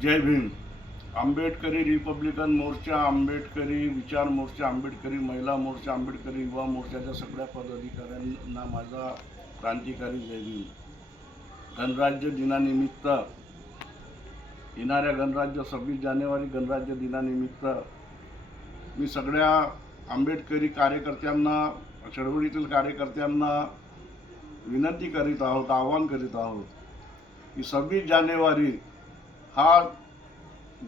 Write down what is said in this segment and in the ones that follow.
जय भीम. आंबेडकरी रिपब्लिकन मोर्चा, आंबेडकरी विचार मोर्चा, आंबेडकरी महिला मोर्चा, आंबेडकरी युवा मोर्चाच्या सगळ्या पदाधिकाऱ्यांना माझा क्रांतिकारी जय भीम. गणराज्य दिनानिमित्त, येणाऱ्या गणराज्य 26 जानेवारी गणराज्य दिनानिमित्त मी सगळ्या आंबेडकरी कार्यकर्त्यांना, चळवळीतील कार्यकर्त्यांना विनंती करीत आहोत, आवाहन करीत आहोत की 26 जानेवारी हा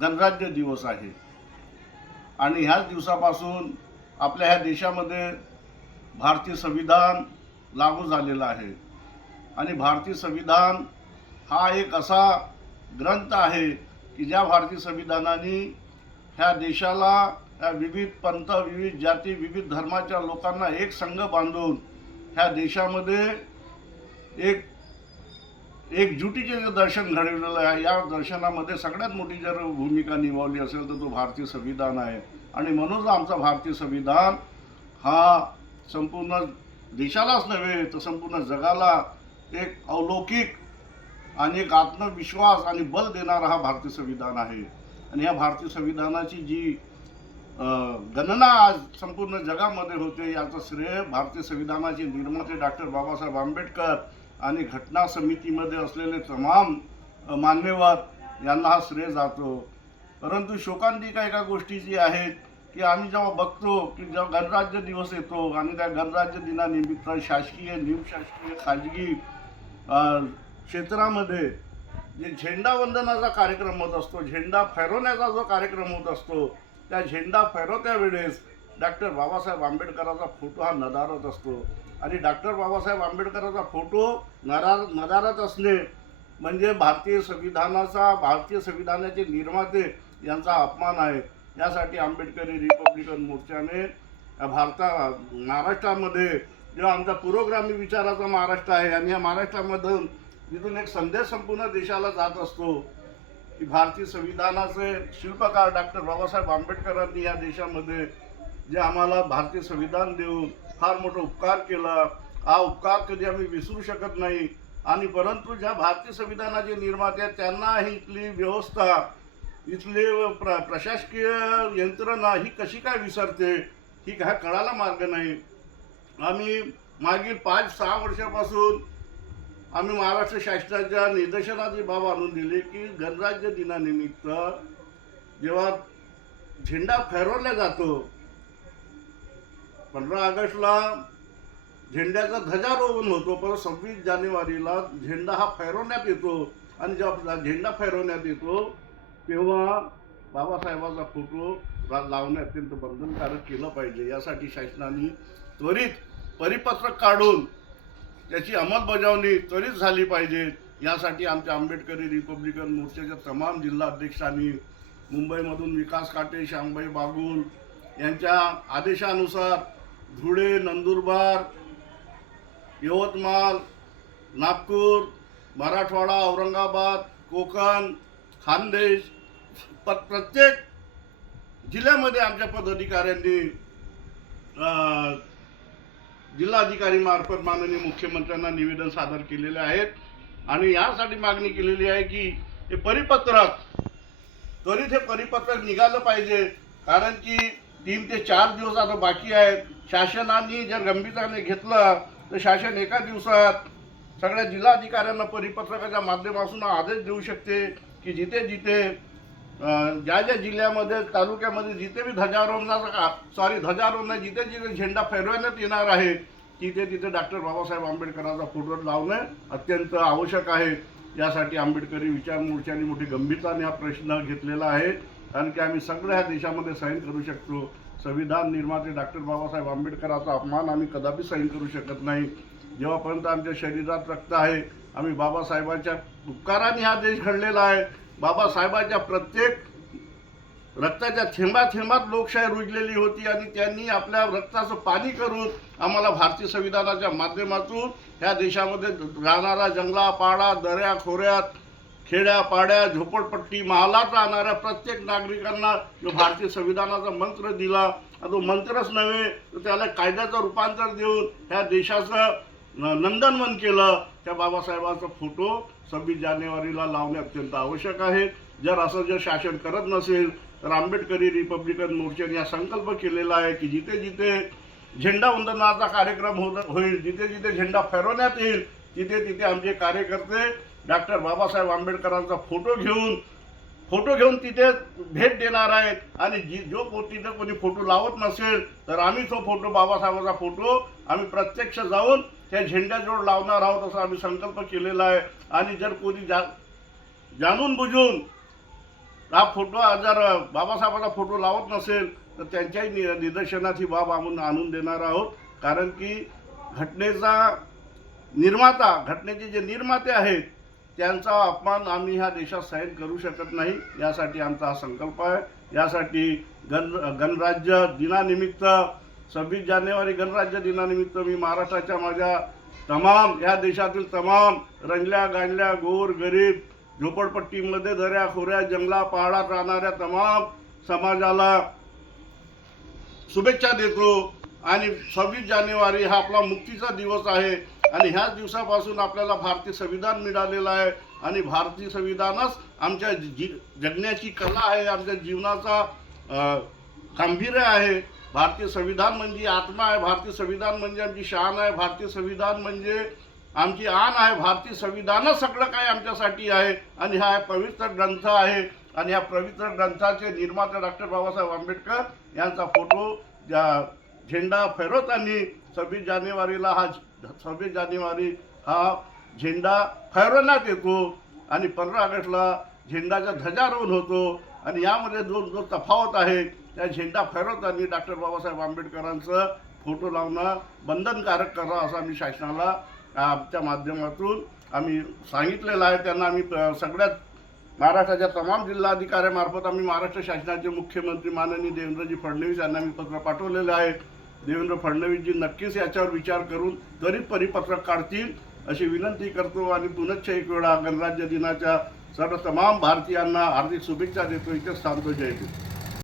गणराज्य दिवस आहे आणि ह्याच दिवसापासून आपल्या ह्या देशामध्ये भारतीय संविधान लागू झालेलं आहे. आणि भारतीय संविधान हा एक असा ग्रंथ आहे की ज्या भारतीय संविधानाने ह्या देशाला, ह्या विविध पंथ, विविध जाती, विविध धर्माच्या लोकांना एक संघ बांधून ह्या देशामध्ये एकजुटीचे जे दर्शन घडवलेलं आहे, या दर्शनामध्ये सगळ्यात मोठी जर भूमिका निभावली असेल तर तो भारतीय संविधान आहे. आणि म्हणूनच आमचा भारतीय संविधान हा संपूर्ण देशालाच नव्हे तर संपूर्ण जगाला एक अलौकिक आणि एक आत्मविश्वास आणि बल देणारा हा भारतीय संविधान आहे. आणि या भारतीय संविधानाची जी गणना आज संपूर्ण जगामध्ये होते, याचं श्रेय भारतीय संविधानाचे निर्माते डॉक्टर बाबासाहेब आंबेडकर आणि घटना समितीमध्ये असलेले तमाम मान्यवर यांना हा श्रेय जातो. परंतु शोकांतिका एका गोष्टीची आहे की आम्ही जेव्हा बघतो की जेव्हा गणराज्य दिवस येतो आणि त्या गणराज्य दिनानिमित्त शासकीय, निमशासकीय, खाजगी क्षेत्रामध्ये जे झेंडावंदनाचा कार्यक्रम होत असतो, झेंडा फैरवण्याचा जो कार्यक्रम होत असतो, त्या झेंडा फैरवत्या वेळेस डॉक्टर बाबासाहेब आंबेडकरांचा फोटो हा नदारत असतो. आणि डॉक्टर बाबासाहेब आंबेडकरांचा फोटो नदारत असणे म्हणजे भारतीय संविधानाचे निर्माते यांचा अपमान आहे. यासाठी आंबेडकरी रिपब्लिकन मोर्चाने महाराष्ट्रामध्ये जेव्हा आमचा पुरोगामी विचाराचा महाराष्ट्र आहे आणि या महाराष्ट्रामधून जिथून एक संदेश संपूर्ण देशाला जात असतो की भारतीय संविधानाचे शिल्पकार डॉक्टर बाबासाहेब आंबेडकरांनी या देशामध्ये जे आम्हाला भारतीय संविधान देऊन फार मोठा उपकार केला, हा उपकार कधी आम्ही विसरू शकत नाही. आणि परंतु ज्या भारतीय संविधानाचे निर्माते आहेत त्यांना ही इथली व्यवस्था, इथली प्रशासकीय यंत्रणा ही कशी काय विसरते, ही काय कळायला मार्ग नाही. आम्ही मागील 5-6 वर्षापासून आम्ही महाराष्ट्र शासनाच्या निदर्शनाची बाब आणून दिली की गणराज्य दिनानिमित्त जेव्हा झेंडा फैरवला जातो, 15 ऑगस्टला झेंड्याचा ध्वजारोहण होतो, पण 26 जानेवारीला झेंडा हा फैरवण्यात येतो. आणि जेव्हा झेंडा फैरवण्यात येतो तेव्हा बाबासाहेबांचा फोटो लावणे अत्यंत बंधनकारक केलं पाहिजे. यासाठी शासनाने त्वरित परिपत्रक काढून त्याची अंमलबजावणी त्वरित झाली पाहिजे. यासाठी आमच्या आंबेडकरी रिपब्लिकन मोर्चाच्या तमाम जिल्हा अध्यक्षांनी मुंबईमधून विकास काटे, श्यामबाई बागुल यांच्या आदेशानुसार धुळे, नंदुरबार, यवतमाळ, नागपूर, मराठवाडा, औरंगाबाद, कोकण, खानदेश प्रत्येक जिल्ह्यामध्ये आमच्या पदाधिकाऱ्यांनी जिल्हाधिकारी मार्फत माननीय मुख्यमंत्र्यांना निवेदन सादर केलेले आहेत. आणि यासाठी मागणी केलेली आहे की हे परिपत्रक त्वरित निघालं पाहिजे. कारण की 3 ते 4 दिवस आता बाकी आहेत. शासनाने जर गंभीरतेने घेतलं तर शासन एका दिवसात सगळ्या जिल्हाधिकाऱ्यांना परिपत्रकाच्या माध्यमातून आदेश देऊ शकते की जिथे ज्या जिल्ह्यामध्ये, तालुक्यामध्ये जिथे भी ध्वजारोहण जिथे झेंडा फैरवण्यात येणार आहे तिथे डॉक्टर बाबासाहेब आंबेडकरांचा फोटो लावणं अत्यंत आवश्यक आहे. यासाठी आंबेडकरी विचार मोर्चाने मोठी गंभीरताने हा प्रश्न घेतलेला आहे. कारण की आम्ही सगळ्या देशामध्ये सहन करू शकतो, संविधान निर्माते डॉक्टर बाबासाहेब आंबेडकरांचा अपमान आम्ही कदापि सहन करू शकत नाही. जेव्हापर्यंत आमच्या शरीरात रक्त आहे, आम्ही बाबासाहेबांच्या उपकाराने हा देश घडलेला आहे. बाबासाहेबांच्या प्रत्येक रक्ताच्या थेंबात लोकशाही रुजलेली होती आणि त्यांनी आपल्या रक्ताचं पाणी करून आम्हाला भारतीय संविधानाच्या माध्यमातून ह्या देशामध्ये राहणारा जंगला पाडा, दऱ्या खोऱ्यात, खेड्या पाड्या, झोपडपट्टी, महालात राहणाऱ्या प्रत्येक नागरिकांना जो भारतीय संविधानाचा मंत्र दिला, तो मंत्रच नव्हे तर त्याला कायद्याचं रूपांतर देऊन ह्या देशाचं नंदनवन केलं. त्या बाबासाहेबांचा फोटो 26 जानेवारीला लावणे अत्यंत आवश्यक आहे. जर शासन करत नसेल तर आंबेडकरी रिपब्लिकन मोर्चाने हा संकल्प केलेला आहे की जिथे जिथे झेंडा वंदनाचा कार्यक्रम होईल, जिथे जिथे झेंडा फहरवण्यात येईल, तिथे तिथे आमचे कार्यकर्ते डॉक्टर बाबासाहेब आंबेडकरांचा फोटो घेऊन तिथे भेट देणार आहेत आणि जो तिथे कोणी फोटो लावत नसेल तर आम्ही तो फोटो, बाबासाहेबांचा फोटो आम्ही प्रत्यक्ष जाऊन त्या झेंड्याजवळ लावणार आहोत असा आम्ही संकल्प केलेला आहे. आणि जर कोणी जाणून बुजून हा फोटो जर बाबासाहेबांचा फोटो लावत नसेल तर त्यांच्याही निदर्शनात ही बाब आम्ही आणून देणार आहोत. कारण की घटनेचे जे निर्माते आहेत त्यांचा अपमान आम्ही ह्या देशात सहन करू शकत नाही. यासाठी आमचा हा संकल्प आहे. यासाठी गणराज्य दिनानिमित्त 26 जानेवारी गणराज्य दिनानिमित्त मी महाराष्ट्राच्या माझ्या तमाम या देशातील तमाम रंगल्या गांडल्या गोर गरीब झोपडपट्टीमध्ये दऱ्या खोऱ्या जंगला पहाडात राहणाऱ्या तमाम समाजाला शुभेच्छा देतो. आणि 26 जानेवारी हा आपला मुक्तीचा दिवस आहे आणि ह्याच दिवसापासून आपल्याला भारतीय संविधान मिळालेलं आहे आणि भारतीय संविधानच आमच्या जगण्याची कला आहे, आमच्या जीवनाचा गांभीर्य आहे. भारतीय संविधान म्हणजे आत्मा आहे, भारतीय संविधान म्हणजे आमची शान आहे, भारतीय संविधान म्हणजे आमची आन आहे. भारतीय संविधानच सगळं काय आमच्यासाठी आहे आणि हा पवित्र ग्रंथ आहे. आणि या पवित्र ग्रंथाचे निर्माता डॉक्टर बाबासाहेब आंबेडकर यांचा फोटो झेंडा फहरवताना 26 जानेवारी हा झेंडा फहरवण्यात येतो आणि 15 ऑगस्टला झेंडाचा ध्वजारोहण होतो. आणि यामध्ये जो तफावत आहे त्या झेंडा फहरवताना डॉक्टर बाबासाहेब आंबेडकरांचं फोटो लावणं बंधनकारक करा असं आम्ही शासनाला आमच्या माध्यमातून आम्ही सांगितलेलं आहे. त्यांना आम्ही सगळ्यात महाराष्ट्राच्या तमाम जिल्हाधिकाऱ्यांमार्फत आम्ही महाराष्ट्र शासनाचे मुख्यमंत्री माननीय देवेंद्रजी फडणवीस यांना मी पत्र पाठवलेले आहे. देवेंद्र फडणवीसजी नक्कीच याच्यावर विचार करून त्वरित परिपत्रक काढतील अशी विनंती करतो. आणि पुनश्च एक वेळा गणराज्य दिनाच्या सर्व तमाम भारतीयांना हार्दिक शुभेच्छा देतो. इथेच थांबतो. जय हिंद.